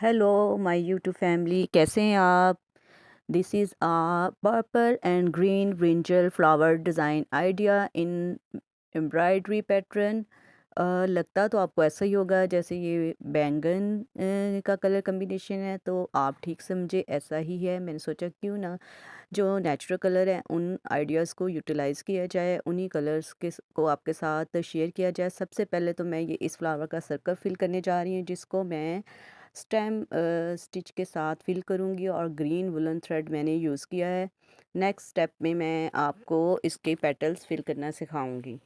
Hello my YouTube family, कैसे हैं आप। This is a purple and green brinjal flower design idea in embroidery pattern. लगता तो आपको ऐसा ही होगा जैसे ये बैंगन का कलर कम्बिनेशन है, तो आप ठीक समझे, ऐसा ही है। मैंने सोचा क्यों ना जो नेचुरल कलर है उन आइडियाज़ को यूटिलाइज़ किया जाए, उन्हीं कलर्स को आपके साथ शेयर किया जाए। सबसे पहले तो मैं ये इस फ्लावर का सर्कल फिल करने जा रही हूँ, जिसको मैं स्टेम स्टिच के साथ फिल करूँगी और ग्रीन वुलन थ्रेड मैंने यूज़ किया है। नेक्स्ट स्टेप में मैं आपको इसके पेटल्स फिल करना सिखाऊंगी।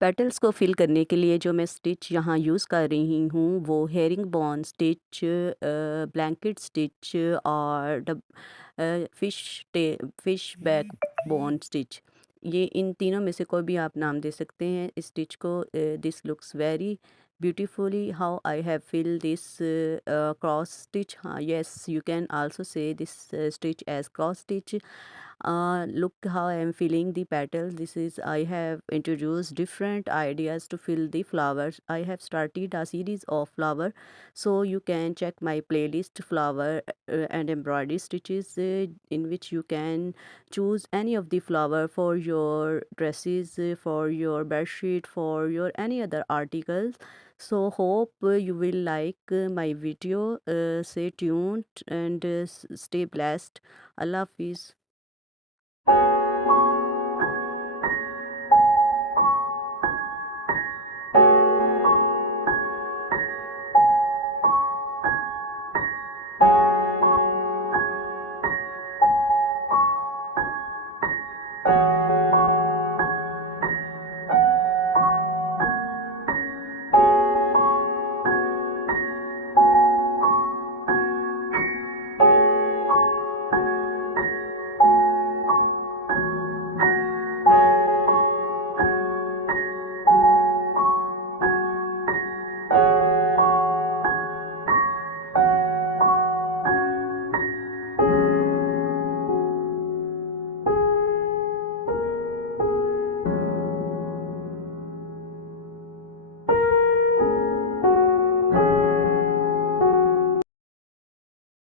पेटल्स को फिल करने के लिए जो मैं स्टिच यहाँ यूज़ कर रही हूँ वो हेरिंग बॉन स्टिच, ब्लैंकेट स्टिच और फिश बैक बॉन स्टिच। ये इन तीनों में से कोई भी आप नाम दे सकते हैं इस स्टिच को। This looks very beautifully how I have filled this cross stitch. Yes, you can also say this stitch as cross stitch. Look how I am filling the petals. This is, I have introduced different ideas to fill the flowers. I have started a series of flower, so you can check my playlist flower and embroidery stitches, in which you can choose any of the flower for your dresses, for your bed sheet, for your any other articles. So hope you will like my video. Stay tuned and stay blessed. Allah Hafiz.